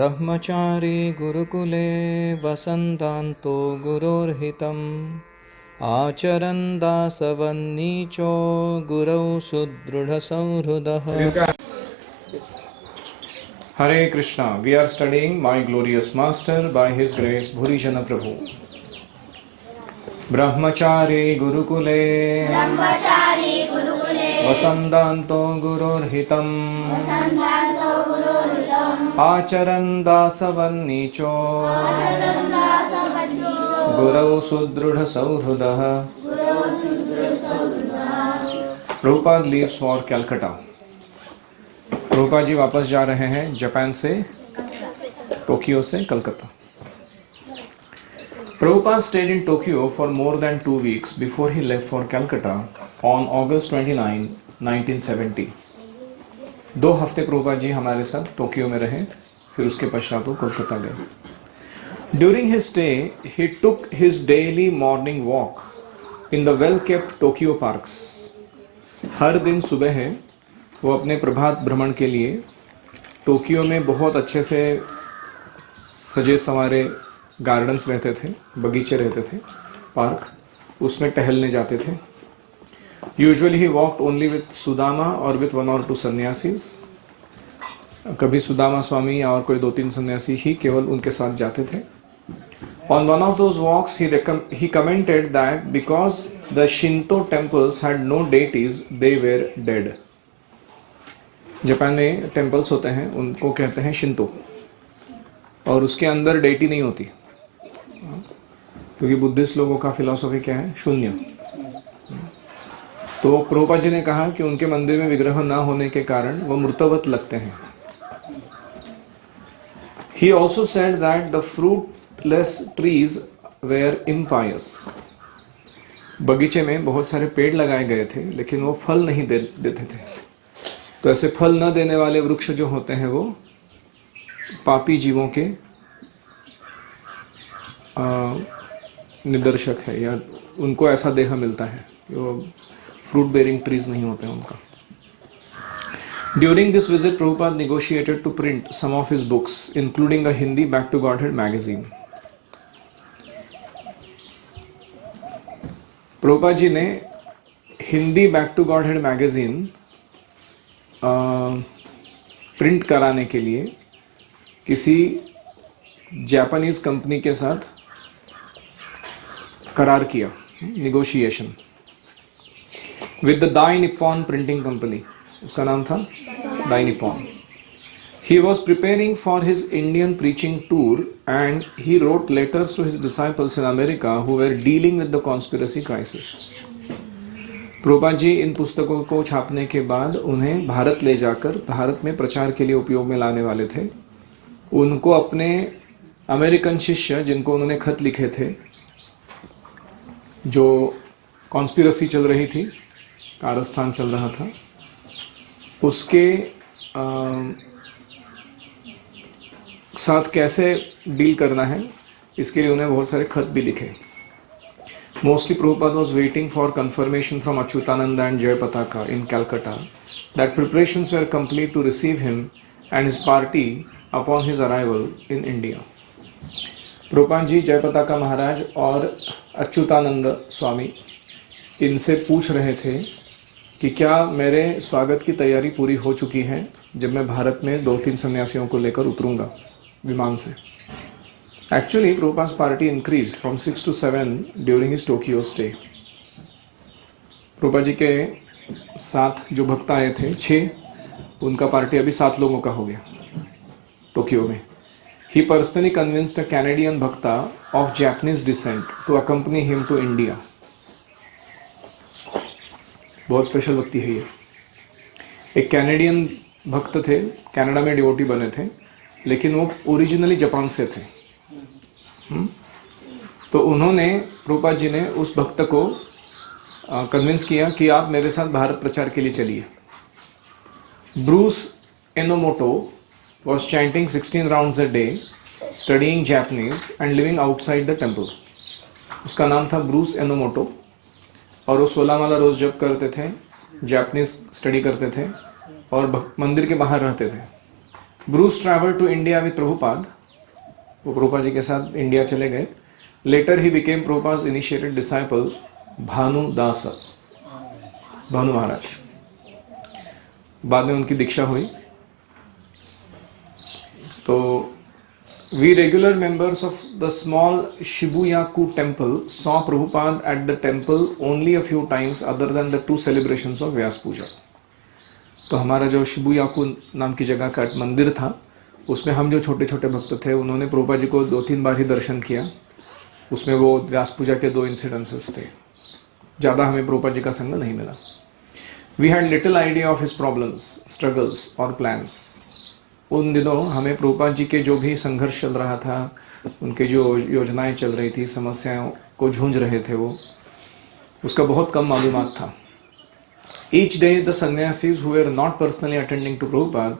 ब्रह्मचारी गुरुकुले वसन्तान्तो गुरोर्हितम् आचरन् दासवन्नीचो गुरौ सुदृढसंहृदः। Hare Krishna. We are studying My Glorious Master by His Grace Bhurijana Prabhu. Brahmachari Gurukule Vasandanto Gurorhitam Acharan Dasavannicho Gurau Sudrudha Sauhrudah. Prabhupada leaves for Calcutta. Prabhupada ji वापस जा रहे हैं Japan से, Tokyo से Calcutta. Prabhupada stayed in Tokyo for more than 2 weeks before he left for Calcutta on August 29, 1970. 2 हफ्ते प्रभुपाद जी हमारे साथ Tokyo में रहे, फिर उसके पश्चात वो कोलकाता गए। During his stay, he took his daily morning walk in the well-kept Tokyo parks. हर दिन सुबह है वो अपने प्रभात भ्रमण के लिए टोक्यो में बहुत अच्छे से सजे संवारे गार्डन्स रहते थे, बगीचे रहते थे, पार्क, उसमें टहलने जाते थे। Usually he walked only with Sudama और विथ 1 or 2 सन्यासीज। कभी सुदामा स्वामी या और कोई 2-3 सन्यासी ही केवल उनके साथ जाते थे। On one of those walks he commented that because the Shinto temples had no deities, they were dead. Japan में टेम्पल्स होते हैं, उनको कहते हैं शिंतो, और उसके अंदर डेटी नहीं होती, क्योंकि बुद्धिस्ट लोगों का फिलॉसफी क्या है, शून्य। तो प्रभुपाद जी ने कहा कि उनके मंदिर में विग्रह ना होने के कारण वो मृतवत लगते हैं। He also said that the fruitless trees were impious. बगीचे में बहुत सारे पेड़ लगाए गए थे, लेकिन वो फल नहीं देते थे। तो ऐसे फल न देने वाले वृक्ष जो होते हैं वो पापी जीवों के निदर्शक है, या उनको ऐसा देह मिलता है, वो फ्रूट बेरिंग ट्रीज नहीं होते हैं उनका। During this visit Prabhupada negotiated to print some of his books including a Hindi back to Godhead magazine. Prabhupada ji ने Hindi back to Godhead magazine print कराने के लिए किसी जापानीज कंपनी के साथ करार किया, negotiation, with the Dai Nippon printing company. उसका नाम था Dai Nippon. He was preparing for his Indian preaching tour and he wrote letters to his disciples in America who were dealing with the conspiracy crisis. Prabhupada ji इन पुस्तकों को छापने के बाद उन्हें भारत ले जाकर भारत में प्रचार के लिए उपयोग में लाने वाले थे। उनको अपने अमेरिकन शिष्य, जिनको उन्होंने खत लिखे थे, जो कॉन्स्पिरेसी चल रही थी, कारस्थान चल रहा था, उसके साथ कैसे डील करना है, इसके लिए उन्हें बहुत सारे खत भी लिखे। Mostly Prabhupada was waiting for confirmation from Achyutananda and Jayapataka in Calcutta that preparations were complete to receive him and his party upon his arrival in India. Prabhupada ji जयपताका महाराज और अच्युतानंद स्वामी इनसे पूछ रहे थे कि क्या मेरे स्वागत की तैयारी पूरी हो चुकी है जब मैं भारत में 2-3 सन्यासियों को लेकर उतरूंगा विमान से। Actually, Prabhupada's party increased from 6 to 7 during his Tokyo stay. Prabhupada ji के साथ जो भक्त आए थे 6, उनका पार्टी अभी 7 लोगों का हो गया टोक्यो में। He personally convinced a Canadian bhakta of Japanese descent to accompany him to India. बहुत स्पेशल व्यक्ति है ये। एक कैनेडियन भक्त थे, कनाडा में डिवोटी बने थे, लेकिन वो ओरिजिनली जापान से थे। तो उन्होंने, प्रभुपाद जी ने उस भक्त को कन्विंस किया कि आप मेरे साथ भारत प्रचार के लिए चलिए। Bruce Enomoto was chanting 16 rounds a day, studying Japanese and living outside the temple. उसका नाम था ब्रूस एनोमोटो, और वो 16 माला रोज जप करते थे, जापानीज स्टडी करते थे और मंदिर के बाहर रहते थे। Bruce travel to India with Prabhupada, वो प्रभुपाद जी के साथ इंडिया चले गए. Later he became Prabhupada initiated disciple Bhanu Das, Bhanu Maharaj. बाद में उनकी दीक्षा हुई. तो we regular members of the small Shibuyaku temple saw Prabhupada at the temple only a few times other than the 2 celebrations of Vyasa Puja. तो हमारा जो शिबुयाकू नाम की जगह का मंदिर था, उसमें हम जो छोटे छोटे भक्त थे, उन्होंने प्रभुपाद जी को 2-3 बार ही दर्शन किया. उसमें वो व्यास पूजा के 2 इंसिडेंसेस थे. ज़्यादा हमें प्रभुपाद जी का संग नहीं मिला. We had little idea of his problems, struggles और प्लान्स. उन दिनों हमें प्रभुपाद जी के जो भी संघर्ष चल रहा था, उनके जो योजनाएं चल रही थी, समस्याओं को झूंझ रहे थे, वो उसका बहुत कम मालूमात था. Each day the sannyasis who were not personally attending to Prabhupada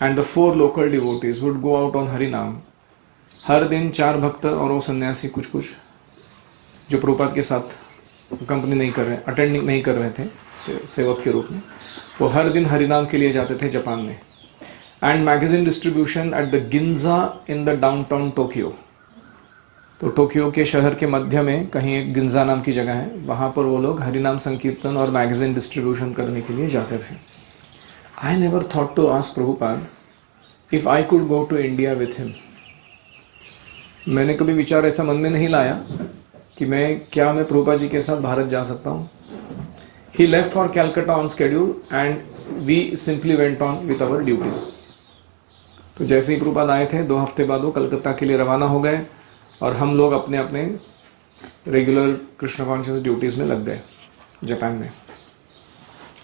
and the 4 local devotees would go out on Harinam. हर दिन 4 भक्त और वो सन्यासी कुछ कुछ जो प्रभुपाद के साथ कंपनी नहीं कर रहे, अटेंडिंग नहीं कर रहे थे सेवक के रूप में, वो हर दिन हरिनाम के लिए जाते थे जापान में. And magazine distribution at the गिंजा in the downtown Tokyo. तो टोक्यो के शहर के मध्य में कहीं एक गिंजा नाम की जगह है, वहाँ पर वो लोग हरिनाम संकीर्तन और मैगजीन डिस्ट्रीब्यूशन करने के लिए जाते थे. I never thought to ask Prabhupada if I could go to India with him. मैंने कभी विचार ऐसा मन में नहीं लाया कि मैं प्रभुपाद जी के साथ भारत जा सकता हूँ. He left for Calcutta on schedule and we simply went on with our duties. तो जैसे ही प्रभुपाद आए थे, 2 हफ्ते बाद वो कलकत्ता के लिए रवाना हो गए और हम लोग अपने अपने रेगुलर कृष्ण कॉन्शियस ड्यूटीज में लग गए जापान में.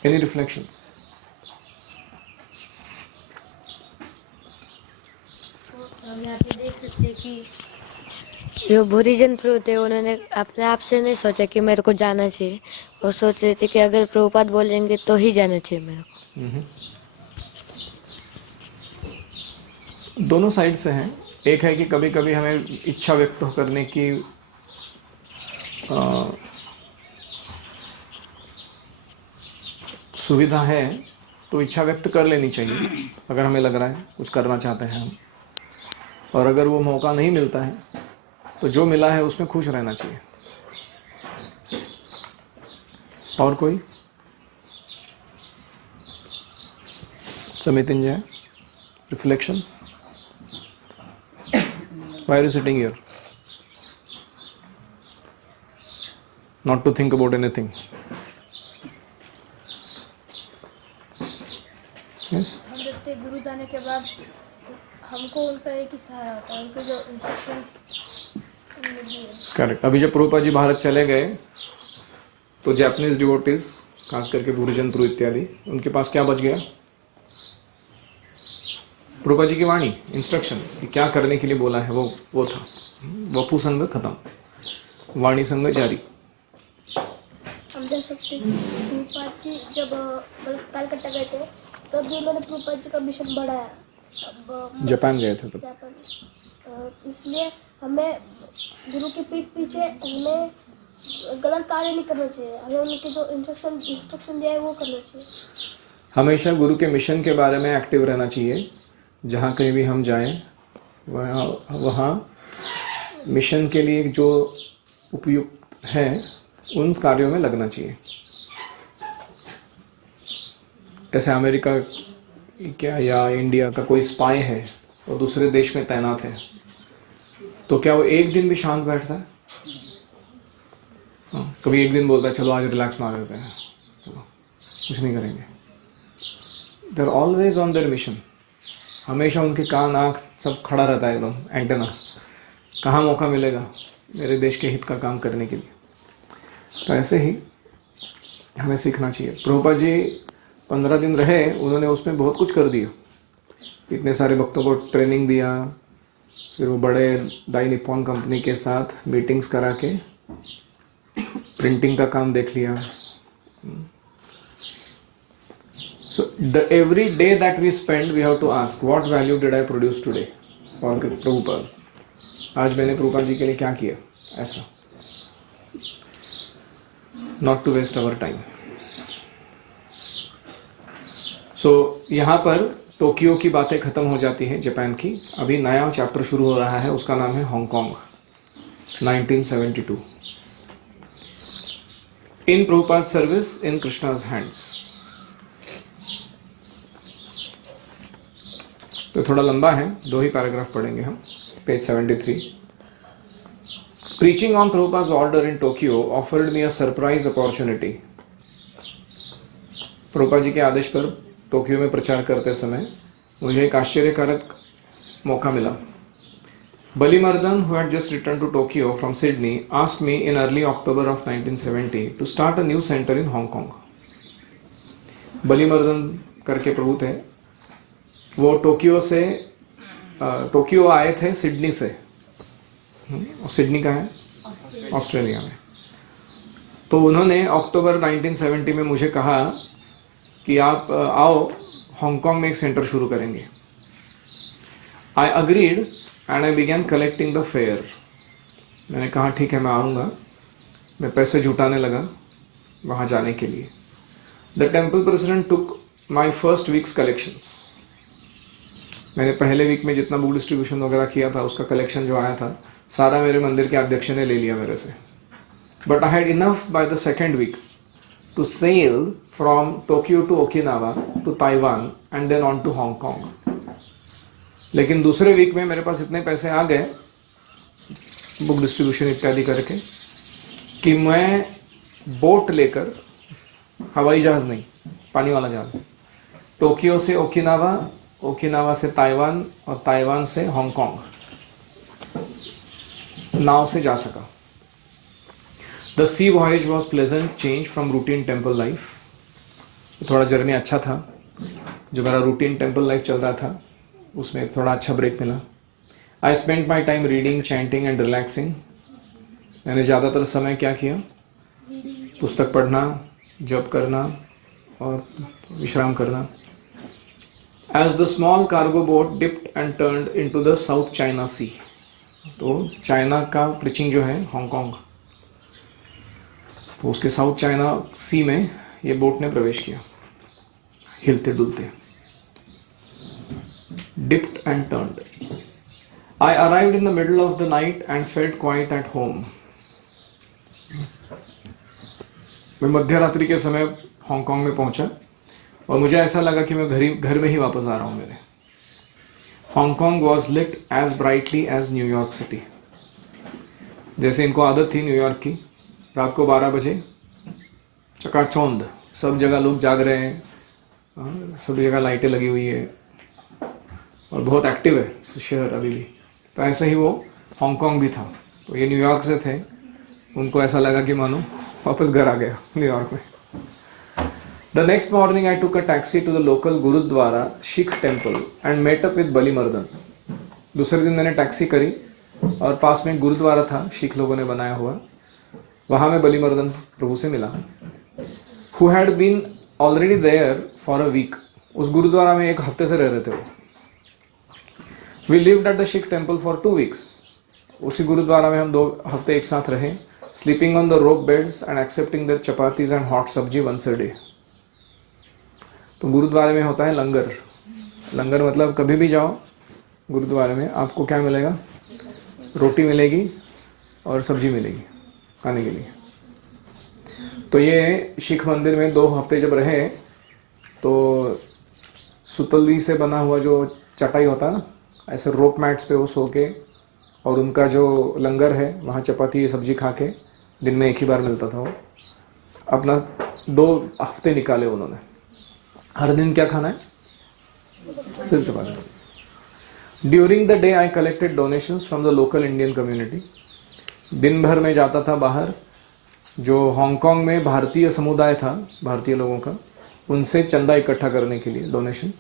Any reflections? हम यहाँ पे देख सकते हैं कि जो बुरीजन प्रभु थे, उन्होंने अपने आप से नहीं सोचा कि मेरे को जाना चाहिए. वो सोच रहे थे कि अगर प्रभुपाद बोलेंगे तो ही जाना चाहिए मेरे को. दोनों साइड से हैं. एक है कि कभी कभी हमें इच्छा व्यक्त करने की सुविधा है, तो इच्छा व्यक्त कर लेनी चाहिए अगर हमें लग रहा है कुछ करना चाहते हैं हम. और अगर वो मौका नहीं मिलता है तो जो मिला है उसमें खुश रहना चाहिए. और कोई? समितिंजय, reflections? Why are you sitting here? Not to think about anything. Yes? हम देखते गुरु जाने के बाद हमको उनका एक ही सहारा होता है, उनके जो इंस्ट्रक्शंस उन्होंने दिए. करेक्ट. अभी जब प्रभुपाद जी भारत चले गए तो जापानीज डिवोटीज, खास करके बुरिजन प्रभु इत्यादि, उनके पास क्या बच गया? प्रभुपाद जी की वाणी, इंस्ट्रक्शंस, क्या करने के लिए बोला है वो था. वपु संग खत्म, वाणी संग जारी. हम देख सकते हैं कि प्रभुपाद जी जब कलकत्ता गए थे तब भी उन्होंने प्रभुपाद जी का मिशन बढ़ाया. अब जापान गए थे तब. जापान, इसलिए हमें गुरु की पीठ पीछे हमें गलत कार्य नहीं करना चाहिए. हमें उनके जो इंस्ट्रक्शन दिया है वो करना चाहिए. हमेशा गुरु के मिशन के बारे में एक्टिव रहना चाहिए. जहाँ कहीं भी हम जाएं वहाँ मिशन के लिए जो उपयुक्त है उन कार्यों में लगना चाहिए. जैसे अमेरिका क्या या इंडिया का कोई स्पाई है और दूसरे देश में तैनात है, तो क्या वो एक दिन भी शांत बैठता है? कभी एक दिन बोलता है चलो आज रिलैक्स मार लेते हैं, कुछ नहीं करेंगे. They are always on their mission. हमेशा उनके कान आँख सब खड़ा रहता है एकदम एंटेना. कहाँ मौका मिलेगा मेरे देश के हित का काम करने के लिए. तो ऐसे ही हमें सीखना चाहिए. प्रभुपाद जी 15 दिन रहे, उन्होंने उसमें बहुत कुछ कर दिया. इतने सारे भक्तों को ट्रेनिंग दिया, फिर वो बड़े दाई निप्पॉन कंपनी के साथ मीटिंग्स करा के प्रिंटिंग का काम देख लिया. So every day that we spend, we have to ask, what value did I produce today for Prabhupada? आज मैंने प्रभुपाद जी के लिए क्या किया ऐसा. Not to waste our time. So यहाँ पर टोक्यो की बातें खत्म हो जाती हैं, जापान की। अभी नया चैप्टर शुरू हो रहा है, उसका नाम है Hong Kong, 1972। In Prabhupada service in Krishna's hands. तो थोड़ा लंबा है, 2 ही पैराग्राफ पढ़ेंगे हम। Page 73। Preaching on Prabhupada's order in Tokyo offered me a surprise opportunity. Prabhupada ji के आदेश पर टोक्यो में प्रचार करते समय मुझे एक आश्चर्यकारक मौका मिला। Balimardan, who had just returned to Tokyo from Sydney, asked me in early October of 1970 to start a new center in Hong Kong. Balimardan करके प्रभु थे, वो टोक्यो आए थे सिडनी से। सिडनी का है ऑस्ट्रेलिया में। तो उन्होंने अक्टूबर 1970 में मुझे कहा कि आप आओ, हांगकांग में एक सेंटर शुरू करेंगे। आई agreed and I began collecting the fair. मैंने कहा ठीक है, मैं आऊँगा। मैं पैसे जुटाने लगा वहाँ जाने के लिए। The temple president took my first weeks collections. मैंने पहले वीक में जितना बुक डिस्ट्रीब्यूशन वगैरह किया था, उसका कलेक्शन जो आया था सारा मेरे मंदिर के अध्यक्ष ने ले लिया मेरे से। But I had enough by the second week to sail from Tokyo to Okinawa to Taiwan and then on to Hong Kong. लेकिन दूसरे वीक में मेरे पास इतने पैसे आ गए बुक डिस्ट्रीब्यूशन इत्यादि करके कि मैं बोट लेकर, हवाई जहाज नहीं, पानी वाला जहाज, टोक्यो से ओकिनावा, ओकिनावा से ताइवान और ताइवान से हांगकांग नाव से जा सका। The sea voyage was pleasant change from routine temple life. थोड़ा जर्नी अच्छा था, जो मेरा रूटीन टेम्पल लाइफ चल रहा था उसमें थोड़ा अच्छा ब्रेक मिला। I spend my time reading, chanting and relaxing. मैंने ज़्यादातर समय क्या किया, पुस्तक पढ़ना, जप करना और विश्राम करना। As the small cargo boat dipped and turned into the South China Sea, तो चाइना का प्रीचिंग जो है हांगकांग, तो उसके साउथ चाइना सी में ये बोट ने प्रवेश किया, हिलते डुलते। Dipped and turned. I arrived in the middle of the night and felt quite at home. मैं मध्य रात्रि के समय हांगकांग में पहुंचा और मुझे ऐसा लगा कि मैं घर में ही वापस आ रहा हूँ मेरे। Hong Kong was lit as brightly as New York city. जैसे इनको आदत थी न्यूयॉर्क की, रात को 12 बजे चकाचौंध, सब जगह लोग जाग रहे हैं, सब जगह लाइटें लगी हुई है और बहुत एक्टिव है शहर अभी भी। तो ऐसे ही वो हांगकांग भी था। तो ये न्यूयॉर्क से थे, उनको ऐसा लगा कि मानो वापस घर आ गया न्यूयॉर्क में। The next morning I took a taxi to the local Gurudwara Sikh temple and met up with Balimardan. दूसरे दिन मैंने टैक्सी करी और पास में गुरुद्वारा था, सिख लोगों ने बनाया हुआ। वहाँ मैं बलिमर्दन प्रभु से मिला। Who had been already there for a week. उस गुरुद्वारा में 1 हफ्ते से रह रहे थे वो। We lived at the Sikh temple for 2 weeks. उसी गुरुद्वारा में हम 2 हफ्ते एक साथ रहे, sleeping on the rope beds and accepting their chapatis and hot sabji once a day. तो गुरुद्वारे में होता है लंगर। लंगर मतलब कभी भी जाओ गुरुद्वारे में, आपको क्या मिलेगा, रोटी मिलेगी और सब्जी मिलेगी खाने के लिए। तो ये सिख मंदिर में 2 हफ्ते जब रहे तो सुतली से बना हुआ जो चटाई होता है ना, ऐसे रोप मैट्स पे वो सो के, और उनका जो लंगर है वहाँ चपाती सब्जी खा के, दिन में 1 ही बार मिलता था वो। अपना 2 हफ्ते निकाले उन्होंने। हर दिन क्या खाना है, फिर chapati. During the day I collected donations from the local Indian community. दिन भर में जाता था बाहर, जो हांगकांग में भारतीय समुदाय था, भारतीय लोगों का, उनसे चंदा इकट्ठा करने के लिए, donation.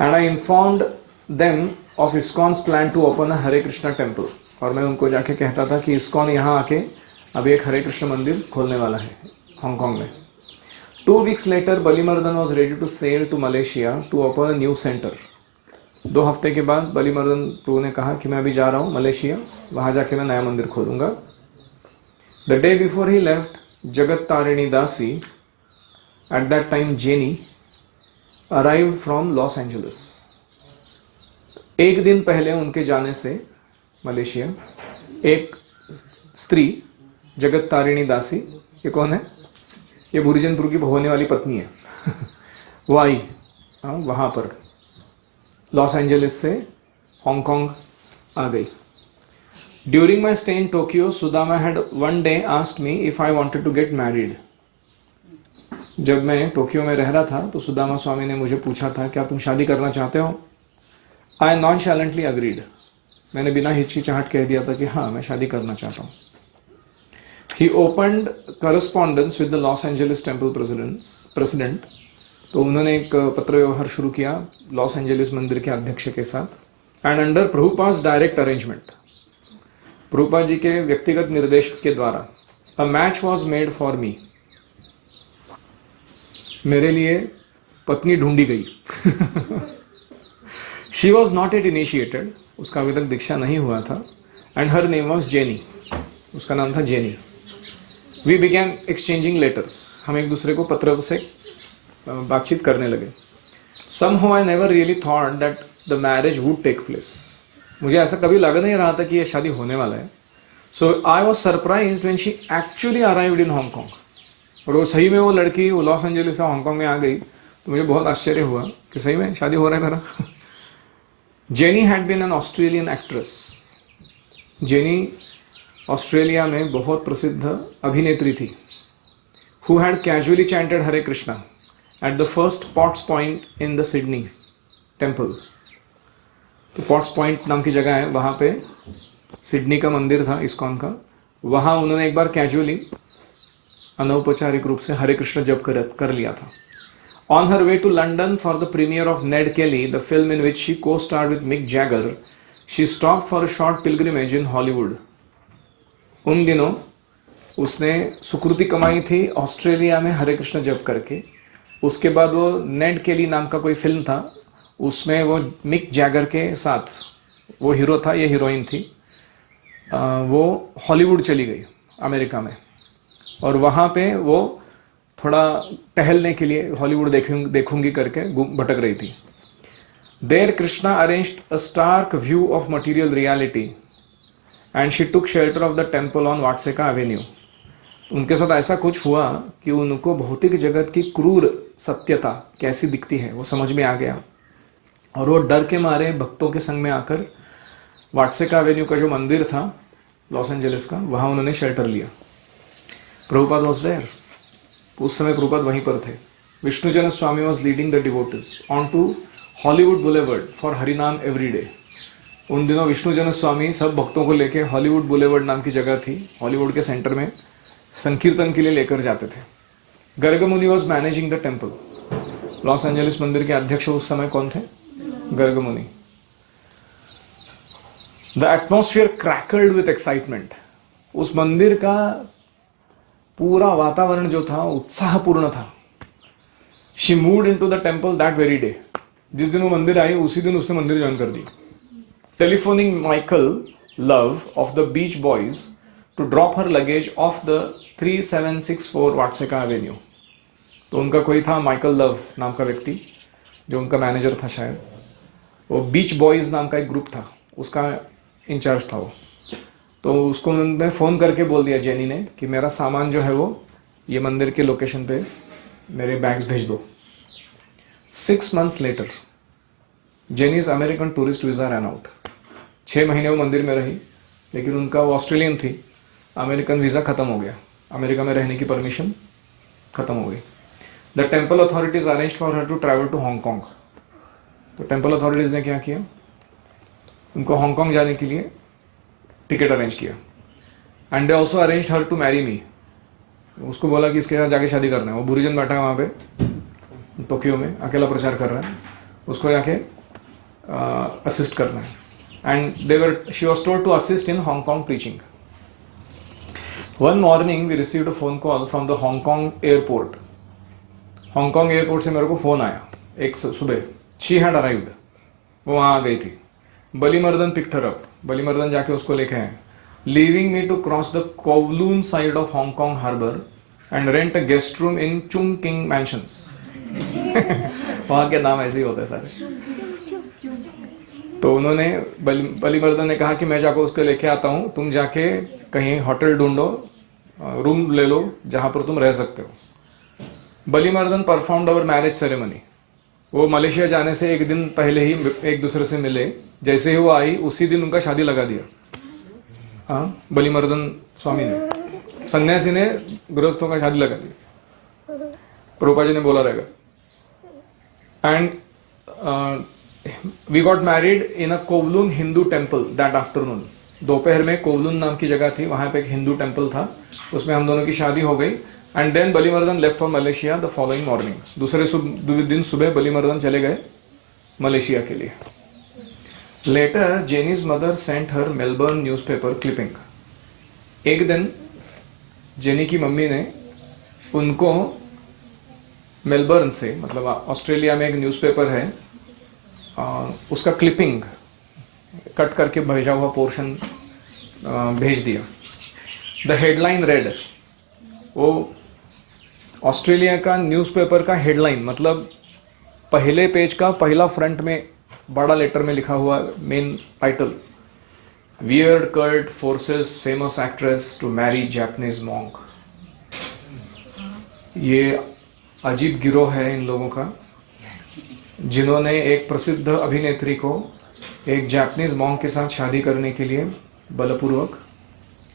And I informed them of ISKCON's plan to open a Hare Krishna temple. और मैं उनको जाके कहता था कि इस्कॉन यहाँ आके अभी एक हरे कृष्ण मंदिर खोलने वाला है हांगकांग में। 2 weeks later, Balimardan was ready to sail to Malaysia to open a new center. 2 हफ्ते के बाद बलिमर्दन प्रभु ने कहा कि मैं अभी जा रहा हूँ मलेशिया, वहाँ जाके मैं नया मंदिर खोलूँगा। The day before he left, Jagat Tarini Dasi, at that time Jenny, arrived from Los Angeles. एक दिन पहले उनके जाने से मलेशिया एक स्त्री जगत तारिणी दासी, ये कौन है? ये बुरिजनपुर की होने वाली पत्नी है। वो आई वहाँ पर लॉस एंजलिस से हांगकांग आ गई। During my stay in Tokyo, Sudama had one day asked me if I wanted to get married. जब मैं टोक्यो में रह रहा था तो सुदामा स्वामी ने मुझे पूछा था, क्या तुम शादी करना चाहते हो? आई नॉनशैलेंटली अग्रीड। मैंने बिना हिचकिचाहट कह दिया था कि हाँ, मैं शादी करना चाहता हूँ। He opened correspondence with the Los Angeles temple president. तो उन्होंने एक पत्र व्यवहार शुरू किया लॉस एंजलिस मंदिर के अध्यक्ष के साथ। And under Prabhupada direct arrangement, Prabhupada ji के व्यक्तिगत निर्देश के द्वारा, a match was made for me. मेरे लिए पत्नी ढूंढी गई। She was not yet initiated, उसका अभी तक दीक्षा नहीं हुआ था। And her name was Jenny, उसका नाम था Jenny. We began exchanging letters, हम एक दूसरे को पत्र से बातचीत करने लगे। Somehow I never really thought that the marriage would take place. मुझे ऐसा कभी लग नहीं रहा था कि ये शादी होने वाला है। So I was surprised when she actually arrived in Hong Kong. और वो सही में वो लड़की वो लॉस एंजलिस से हांगकांग में आ गई, तो मुझे बहुत आश्चर्य हुआ कि सही में शादी हो रहा है मेरा। Jenny had been an Australian actress. Jenny Australia में बहुत प्रसिद्ध अभिनेत्री थी। Who had casually chanted Hare Krishna at the first Potts Point in the Sydney temple. तो पॉट्स पॉइंट नाम की जगह है, वहाँ पे सिडनी का मंदिर था इस्कॉन का। वहाँ उन्होंने एक बार कैजुअली अनौपचारिक रूप से हरे कृष्ण जप कर लिया था। On her way to London for the premiere of Ned Kelly, the film in which she costarred with Mick Jagger, she stop for a short pilgrimage in Hollywood. उन दिनों उसने सुकृति कमाई थी ऑस्ट्रेलिया में हरे कृष्ण जप करके। उसके बाद वो नेड केली नाम का कोई फिल्म था, उसमें वो मिक जैगर के साथ, वो हीरो था, ये हीरोइन थी। वो हॉलीवुड चली गई अमेरिका में, और वहाँ पे वो थोड़ा टहलने के लिए हॉलीवुड देखूंगी करके भटक रही थी। There Krishna arranged a stark view of material reality and she took shelter of the temple on Watseka Avenue. उनके साथ ऐसा कुछ हुआ कि उनको भौतिक जगत की क्रूर सत्यता कैसी दिखती है वो समझ में आ गया, और वो डर के मारे भक्तों के संग में आकर वाटसेका एवेन्यू का जो मंदिर था लॉस एंजलिस का, वहाँ उन्होंने शेल्टर लिया। प्रभुपाद वॉज देयर, उस समय प्रभुपाद वहीं पर थे। Vishnujana Swami was leading the devotees on to Hollywood Boulevard for harinam every day. उन दिनों विष्णुजन स्वामी सब भक्तों को लेके हॉलीवुड बुलेवर्ड नाम की जगह थी, हॉलीवुड के सेंटर में संकीर्तन के लिए लेकर जाते थे। Garga Muni was managing the temple. Los Angeles मंदिर के अध्यक्ष उस समय कौन थे? Garga Muni. The atmosphere crackled with excitement. उस मंदिर का पूरा वातावरण जो था उत्साहपूर्ण था। She moved into the temple that very day. जिस दिन वो मंदिर आई उसी दिन उसने मंदिर ज्वाइन कर दी। Telephoning Michael Love of the Beach Boys to drop her luggage off the 3764 Watseka Avenue. तो उनका कोई था माइकल लव नाम का व्यक्ति, जो उनका मैनेजर था शायद। वो बीच बॉयज नाम का एक ग्रुप था, उसका इंचार्ज था वो। तो उसको उन्होंने फ़ोन करके बोल दिया जेनी ने कि मेरा सामान जो है वो ये मंदिर के लोकेशन पे मेरे बैग्स भेज दो। 6 months later Jenny's American tourist visa run out. 6 महीने वो मंदिर में रही, लेकिन उनका वो ऑस्ट्रेलियन थी, अमेरिकन वीज़ा ख़त्म हो गया, अमेरिका में रहने की परमिशन ख़त्म हो गई। The temple authorities arrange for her to travel to Hong Kong. तो टेम्पल अथॉरिटीज़ ने क्या किया, उनको हांगकॉन्ग जाने के लिए टिकट अरेंज किया। And they also arrange her to marry me. उसको बोला कि इसके साथ जाके शादी करना है। वो बुरिजन बैठा है वहाँ पे टोक्यो में, अकेला प्रचार कर रहा है, उसको जाके असिस्ट करना है। And she was told to assist in Hong Kong preaching. One morning we received a phone call from the Hong Kong airport. Hong Kong airport से मेरे को फ़ोन आया एक सुबह। शी हैड अराइव्ड, वो वहाँ आ गई थी। बलीमर्दन पिक्ड हर अप, बलीमर्दन जाके उसको लेके आए। Leaving me to cross the Kowloon side of Hong Kong harbour and rent a guest room in Chungking Mansions. वहाँ के नाम ऐसे ही होते हैं सारे। तो उन्होंने बलिमर्दन ने कहा कि मैं जाकर उसको लेके आता हूँ, तुम जाके कहीं होटल ढूंढो, रूम ले लो जहाँ पर तुम रह सकते हो। बलिमर्दन परफॉर्म्ड अवर मैरिज सेरेमनी। वो मलेशिया जाने से एक दिन पहले ही एक दूसरे से मिले। जैसे ही वो आई उसी दिन उनका शादी लगा दिया। हाँ, बलिमर्दन स्वामी ने, सन्यासी ने गृहस्थों का शादी लगा दिया। प्रभुपाद जी ने बोला रहेगा। And we got married in a Kowloon Hindu temple that afternoon. दोपहर में कोवलून नाम की जगह थी, वहां पे एक हिंदू टेम्पल था, उसमें हम दोनों की शादी हो गई। And then Balimardan left for Malaysia the following morning. दूसरे दिन सुबह बलिमर्दन चले गए मलेशिया के लिए। Later Jenny's mother sent her Melbourne newspaper clipping. एक दिन जेनी की मम्मी ने उनको मेलबर्न से, मतलब ऑस्ट्रेलिया में एक न्यूज़पेपर है, उसका क्लिपिंग कट करके भेजा हुआ पोर्शन भेज दिया। द हेडलाइन रेड, वो ऑस्ट्रेलिया का न्यूज़पेपर का हेडलाइन, मतलब पहले पेज का पहला फ्रंट में बड़ा लेटर में लिखा हुआ main title, weird cult forces famous actress to marry Japanese monk. ये अजीब गिरोह है इन लोगों का जिन्होंने एक प्रसिद्ध अभिनेत्री को एक जापानीज मॉन्क के साथ शादी करने के लिए बलपूर्वक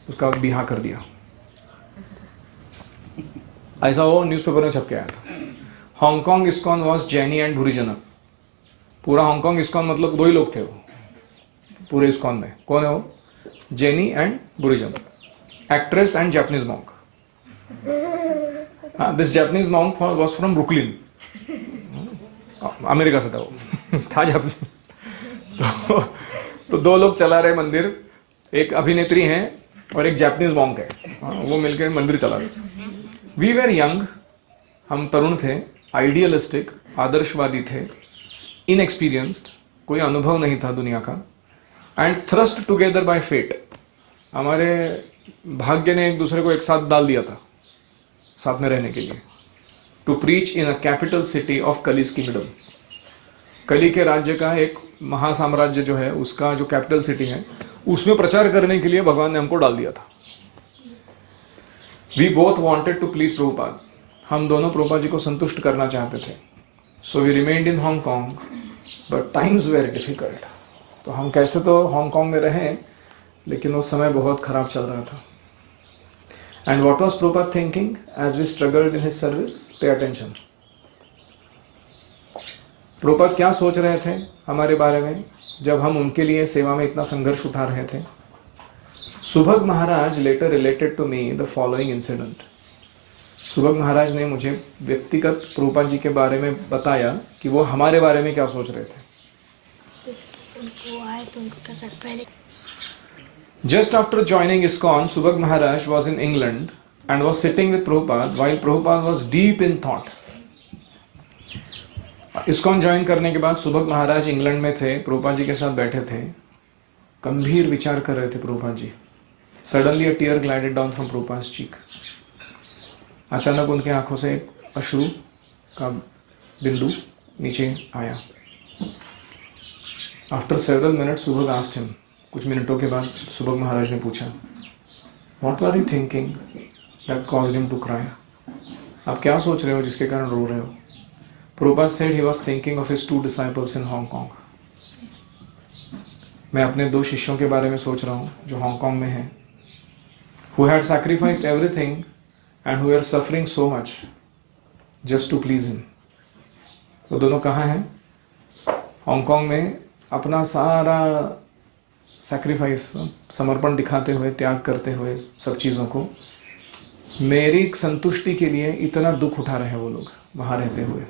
उसका बिहा कर दिया। ऐसा वो न्यूज़पेपर में छप के आया था। Hong Kong ISKCON was Jenny and Bhurijan. पूरा हांगकांग इस्कॉन मतलब दो ही लोग थे वो पूरे इस्कॉन में। कौन है वो? Jenny and Bhurijan, actress and Japanese monk. This Japanese monk was from Brooklyn, America से था वो था जापानी। तो दो लोग चला रहे मंदिर, एक अभिनेत्री हैं और एक जापानीज मॉन्क है। वो मिलकर मंदिर चला रहे। वी वेर यंग, हम तरुण थे, आइडियलिस्टिक, आदर्शवादी थे, इनएक्सपीरियंस्ड, कोई अनुभव नहीं था दुनिया का, and thrust together by fate, हमारे भाग्य ने एक दूसरे को एक साथ डाल दिया था साथ में रहने के लिए। To preach in a capital city of Kali's kingdom, Kali के राज्य का एक महासाम्राज्य जो है उसका जो कैपिटल सिटी है उसमें प्रचार करने के लिए भगवान ने हमको डाल दिया था। We both wanted to please Prabhupada, हम दोनों प्रभुपाद जी को संतुष्ट करना चाहते थे। So we remained in Hong Kong but times were difficult. तो हम कैसे तो हांगकांग में रहे लेकिन वो समय बहुत खराब चल रहा था। And what was Prabhupada thinking as we struggled in his service? Pay attention. Prabhupada क्या सोच रहे थे हमारे बारे में जब हम उनके लिए सेवा में इतना संघर्ष उठा रहे थे? Subhag Maharaj later related to me the following incident. Subhag Maharaj ने मुझे व्यक्तिगत प्रभुपाद जी के बारे में बताया कि वो हमारे बारे में क्या सोच रहे थे। Just after joining ISKCON, Subhag Maharaj was in England and was sitting with Prabhupada while Prabhupada was deep in thought. ISKCON join करने के बाद सुभग महाराज इंग्लैंड में थे, प्रभुपाद जी के साथ बैठे थे, गंभीर विचार कर रहे थे Prabhupada ji. Suddenly a tear glided down from Prabhupada's cheek. अचानक उनके आंखों से अश्रु का बिंदु नीचे आया। After several minutes, Subhag asked him, कुछ मिनटों के बाद सुभग महाराज ने पूछा, What were you thinking that caused him to cry? आप क्या सोच रहे हो जिसके कारण रो रहे हो? Prabhupada said he was thinking of his 2 disciples in Hong Kong. मैं अपने 2 शिष्यों के बारे में सोच रहा हूँ जो हांगकांग में हैं, who had sacrificed everything and who were suffering so much just to please him. वो दोनों कहाँ हैं? हांगकांग में अपना सारा सैक्रिफाइस, समर्पण दिखाते हुए, त्याग करते हुए सब चीज़ों को मेरी संतुष्टि के लिए इतना दुख उठा रहे हैं वो लोग वहाँ रहते हुए।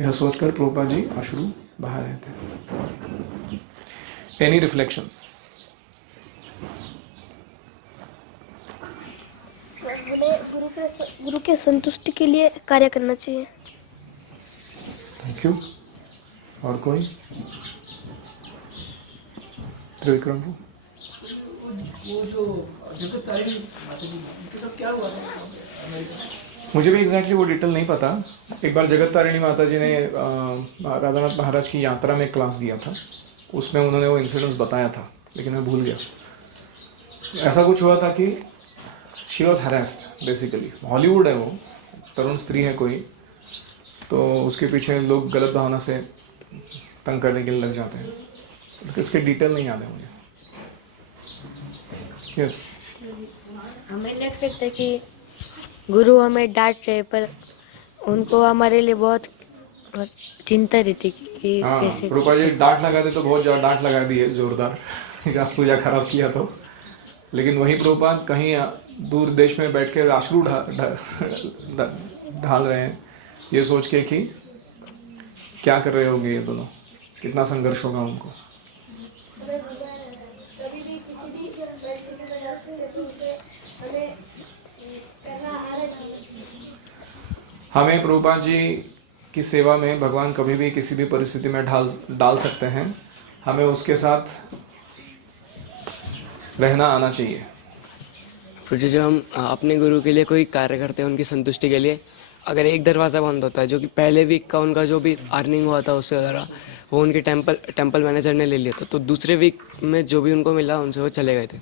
यह सोचकर प्रभुपाद जी अश्रु बहा रहे थे। Any reflections? गुरु के संतुष्टि के लिए कार्य करना चाहिए। Thank you. और कोई? त्रिविक्रम को वो जो जगत तारी माता जी, उनके साथ क्या हुआ था अमेरिका? मुझे भी एग्जैक्टली वो डिटेल नहीं पता। एक बार जगत तारिणी माता जी ने राधानाथ महाराज की यात्रा में क्लास दिया था, उसमें उन्होंने वो इंसिडेंस बताया था, लेकिन मैं भूल गया। ऐसा कुछ हुआ था कि शी वॉज हरेस्ड बेसिकली। हॉलीवुड है वो, तरुण स्त्री है कोई, तो उसके पीछे लोग गलत भावना से तंग करने के लिए लग जाते हैं। तो इसके डिटेल नहीं याद है मुझे। यस, हमें लग सकता है कि गुरु हमें डांट रहे, पर उनको हमारे लिए बहुत चिंता रहती कि हाँ, कैसे प्रभुपा जी डांट लगा दे तो बहुत ज़्यादा डांट लगा दी है जोरदार, घास पूजा खराब किया तो। लेकिन वही प्रभुपाद कहीं दूर देश में बैठ के आश्रू ढाल रहे हैं, ये सोच के कि क्या कर रहे होंगे ये दोनों, कितना संघर्ष होगा उनको। कभी भी किसी भी परिस्थिति में डालते हैं तो उसे हमें करना आना चाहिए। हमें प्रभुपाद जी की सेवा में भगवान कभी भी किसी भी परिस्थिति में डाल सकते हैं, हमें उसके साथ रहना आना चाहिए। फिर जो हम अपने गुरु के लिए कोई कार्य करते हैं, उनकी संतुष्टि के लिए, अगर एक दरवाज़ा बंद होता है, जो कि पहले वीक का उनका जो भी अर्निंग हुआ था उससे ज़रा वो उनके टेंपल मैनेजर ने ले लिया था, तो दूसरे वीक में जो भी उनको मिला उनसे वो चले गए थे।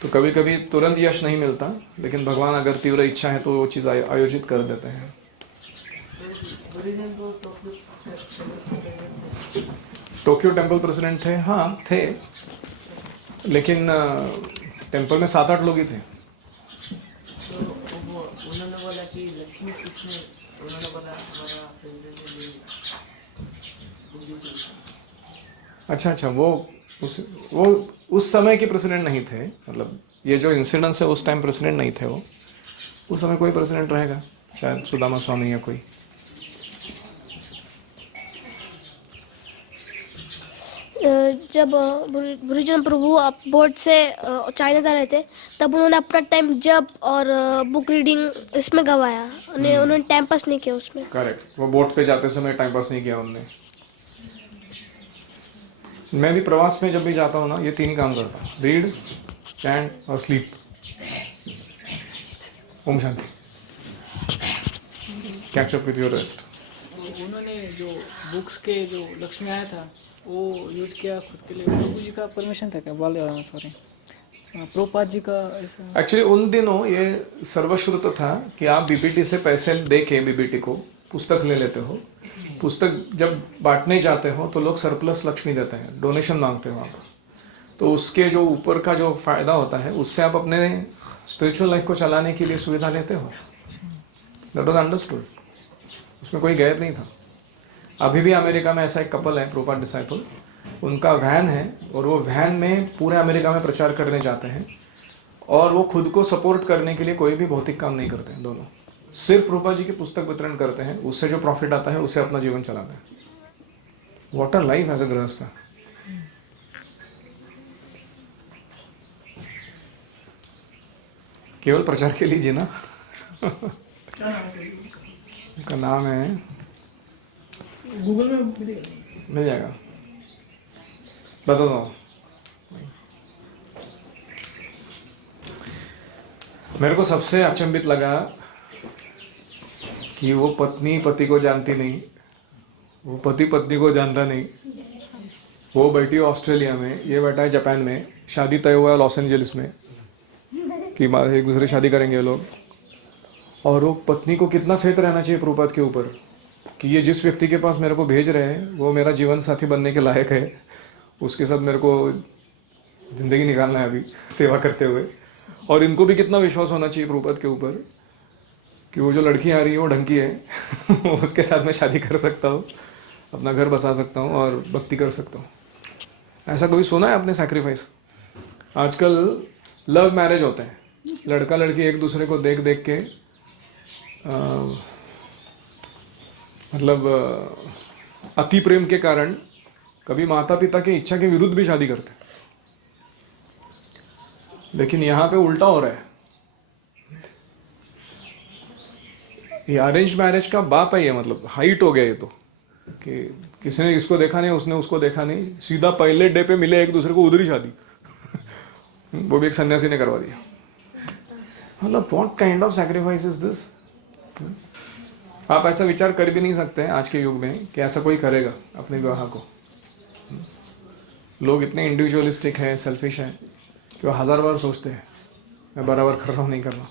तो कभी कभी तुरंत यश नहीं मिलता, लेकिन भगवान अगर तीव्र इच्छा है तो वो चीज़ आयोजित कर देते हैं। टोक्यो टेम्पल प्रेसिडेंट थे, हाँ थे, लेकिन टेम्पल में 7-8 लोग ही थे। उन्होंने बोला कि लक्ष्मी किसने, उन्होंने बोला हमारा प्रेसिडेंट ने। अच्छा, वो उस समय के प्रेसिडेंट नहीं थे, मतलब ये जो इंसिडेंस है उस टाइम प्रेसिडेंट नहीं थे वो। उस समय कोई प्रेसिडेंट रहेगा, शायद सुदामा स्वामी या कोई। जब गुरुजन प्रभु आप बोर्ड से चाइना जा रहे थे, तब उन्होंने अपना टाइम जब और बुक रीडिंग इसमें गवाया, उन्होंने टाइम पास नहीं किया उसमें। करेक्ट, वो बोट पे जाते समय टाइम पास नहीं किया उनने। मैं भी प्रवास में जब भी जाता हूँ ना, ये 3 ही काम करता हूँ, रीड, चैंट और sleep. Om Shanti. Catch up with your rest. उन्होंने जो बुक्स के जो लक्ष्मी आया था वो यूज़ किया खुद के लिए, प्रभु जी का परमिशन था क्या? सॉरी, प्रभुपाद जी का ऐसा। एक्चुअली उन दिनों ये सर्वश्रुत था कि आप बीबीटी से पैसे दे के बीबीटी को पुस्तक ले लेते हो, पुस्तक जब बांटने जाते हो तो लोग सरप्लस लक्ष्मी देते हैं, डोनेशन मांगते हो आप, तो उसके जो ऊपर का जो फायदा होता है उससे आप अपने स्पिरिचुअल लाइफ को चलाने के लिए सुविधा लेते हो। दैट वाज अंडरस्टूड, उसमें कोई गैर नहीं था। अभी भी अमेरिका में ऐसा एक कपल है, प्रोपाट डिसाइपल, उनका वैन है और वो वैन में पूरे अमेरिका में प्रचार करने जाते हैं, और वो खुद को सपोर्ट करने के लिए कोई भी भौतिक काम नहीं करते हैं, दोनों सिर्फ प्रभुपाद जी की पुस्तक वितरण करते हैं, उससे जो प्रॉफिट आता है उससे अपना जीवन चलाते हैं। What a life as a grihastha. केवल प्रचार के लिए जीना। उनका नाम है, गूगल में मिलेगा, मिल जाएगा, बता दो। मेरे को सबसे अचंभित लगा कि वो पत्नी पति को जानती नहीं, वो पति पत्नी को जानता नहीं। वो बैठी है ऑस्ट्रेलिया में, ये बैठा है जापान में, शादी तय हुआ है लॉस एंजलिस में कि एक दूसरे शादी करेंगे ये लोग। और वो पत्नी को कितना फेथ रहना चाहिए प्रभुपाद के ऊपर कि ये जिस व्यक्ति के पास मेरे को भेज रहे हैं वो मेरा जीवन साथी बनने के लायक है, उसके साथ मेरे को ज़िंदगी निकालना है अभी सेवा करते हुए। और इनको भी कितना विश्वास होना चाहिए प्रभुपाद के ऊपर कि वो जो लड़की आ रही है वो ढंग की है उसके साथ मैं शादी कर सकता हूँ, अपना घर बसा सकता हूँ और भक्ति कर सकता हूँ। ऐसा कभी सुना है आपने सैक्रिफाइस? आजकल लव मैरिज होते हैं, लड़का लड़की एक दूसरे को देख देख के मतलब अति प्रेम के कारण कभी माता पिता की इच्छा के विरुद्ध भी शादी करते हैं। लेकिन यहाँ पे उल्टा हो रहा है। ये अरेंज मैरिज का बाप है, ये मतलब हाइट हो गया ये तो, कि किसी ने इसको देखा नहीं, उसने उसको देखा नहीं, सीधा पहले डे पे मिले एक दूसरे को, उधर ही शादी वो भी एक सन्यासी ने करवा दिया। मतलब what kind of sacrifice is this? आप ऐसा विचार कर भी नहीं सकते हैं आज के युग में कि ऐसा कोई करेगा अपने विवाह को। लोग इतने इंडिविजुअलिस्टिक हैं, सेल्फिश हैं कि वो 1000 बार सोचते हैं मैं बराबर कर रहा हूँ नहीं कर रहा।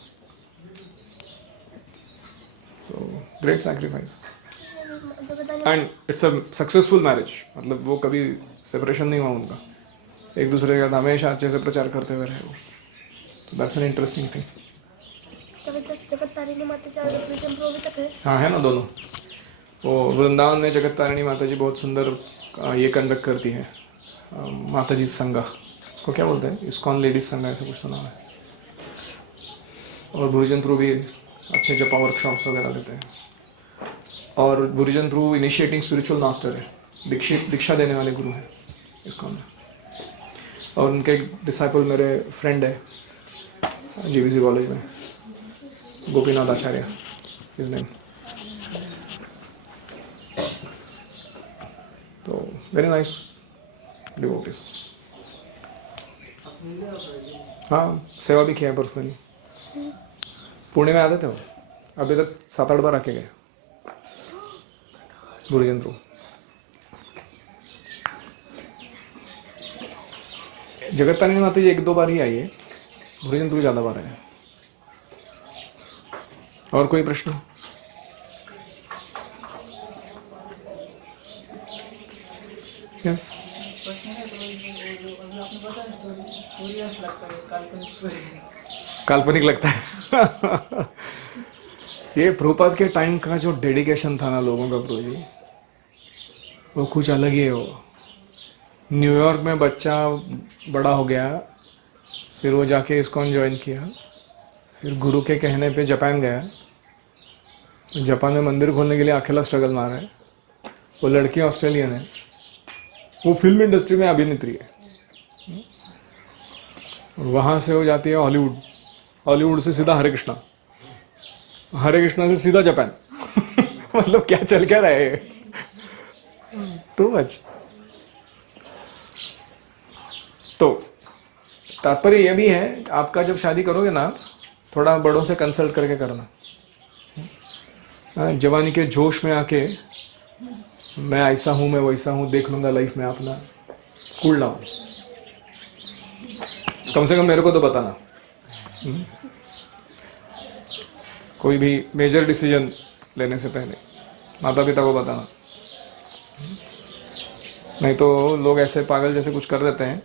तो great sacrifice and it's a successful marriage. मतलब वो कभी सेपरेशन नहीं हुआ उनका, एक दूसरे का हमेशा अच्छे से प्रचार करते हुए रहे वो। तो दैट्स एन इंटरेस्टिंग थिंग। जगत तारिणी माता और भुरिजन प्रभु भी तक है। हाँ है ना दोनों। वो वृंदावन में जगत तारिणी माता जी बहुत सुंदर ये कंडक्ट करती है, माता जी संगा, उसको क्या बोलते हैं, इस्कॉन लेडीज संगा ऐसा कुछ तो नाम है। और भुरिजन प्रभु भी अच्छे जपा वर्कशॉप्स वगैरह देते हैं। और भुरिजन प्रभु इनिशिएटिंग स्पिरिचुअल मास्टर है, दीक्षा देने वाले गुरु हैं इस्कॉन में। और उनके डिसाइपल मेरे फ्रेंड है जीबीसी कॉलेज में, गोपीनाथ आचार्य हिज नेम। तो वेरी नाइस डिवोटीज। हाँ सेवा भी किया है पर्सनली। पुणे में आते थे वो, अभी तक 7-8 बार आके गए भुरिजन प्रभु। जगत तारिणी माता जी 1-2 बार ही आई है, भुरिजन प्रभु ज़्यादा बार आए। और कोई प्रश्न? यस काल्पनिक लगता है। ये प्रभुपाद के टाइम का जो डेडिकेशन था ना लोगों का प्रभु जी, वो कुछ अलग ही है। वो न्यूयॉर्क में बच्चा बड़ा हो गया, फिर वो जाके इस्कॉन ज्वाइन किया, फिर गुरु के कहने पे जापान गया। जापान में मंदिर खोलने के लिए अकेला स्ट्रगल मारा है। वो लड़की ऑस्ट्रेलियन है, वो फिल्म इंडस्ट्री में अभिनेत्री है। वहाँ से हो जाती है हॉलीवुड, हॉलीवुड से सीधा हरे कृष्णा, हरे कृष्णा से सीधा जापान। मतलब क्या चल क्या रहा है, टू मच। तो तात्पर्य यह भी है, आपका जब शादी करोगे ना, थोड़ा बड़ों से कंसल्ट करके करना। जवानी के जोश में आके मैं ऐसा हूँ मैं वैसा हूँ देख लूंगा लाइफ में अपना, कूल डाउन। कम से कम मेरे को तो बताना। कोई भी मेजर डिसीजन लेने से पहले माता पिता को बताना, नहीं तो लोग ऐसे पागल जैसे कुछ कर देते हैं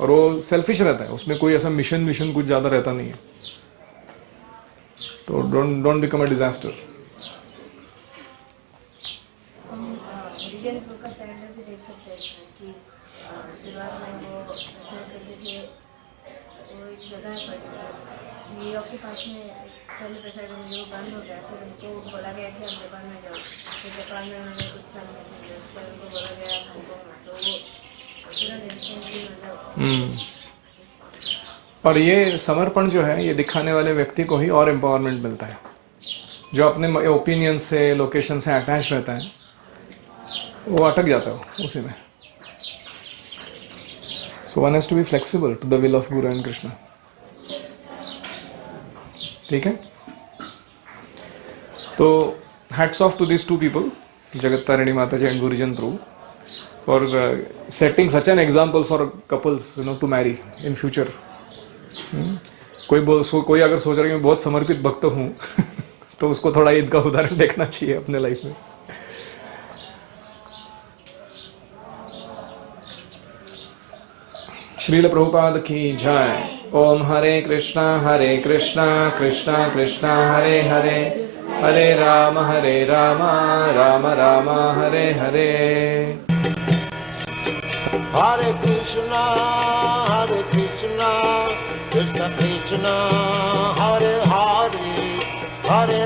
और वो सेल्फिश रहता है, उसमें कोई ऐसा मिशन कुछ ज़्यादा रहता नहीं है। तो डोंट बिकम अ डिजास्टर। का सरेंडर भी देख सकते हैं कि शुरुआत में वो ऐसा करते थे। वो एक जगह पर न्यूयॉर्क के पास में पहले पैसा जो बंद हो गया, फिर उनको बोला गया कि आप जापान में जाओ। फिर जापान में उन्होंने कुछ साल में फिर उनको बोला गया हांगकॉन्ग में। तो वो पूरा इंस्टेंटली मतलब। और ये समर्पण जो है ये दिखाने वाले व्यक्ति को ही और एम्पावरमेंट मिलता है। जो अपने ओपिनियन से लोकेशन से अटैच रहता है वो अटक जाता है उसी में। So one has to be flexible to the will of guru and Krishna. ठीक है, तो hats off to this two people, Jagat Tarini Mata ji and Bhurijan Prabhu, for setting such an example for couples to marry in future. कोई अगर सोच रहा है कि मैं बहुत समर्पित भक्त हूँ तो उसको थोड़ा इनका उदाहरण देखना चाहिए अपने लाइफ में। श्रील प्रभुपाद की जय। ओम हरे कृष्णा कृष्णा कृष्णा हरे हरे, हरे राम राम राम हरे हरे। Hare Krishna, कृष्ण कृष्ण हरे हरे, हरे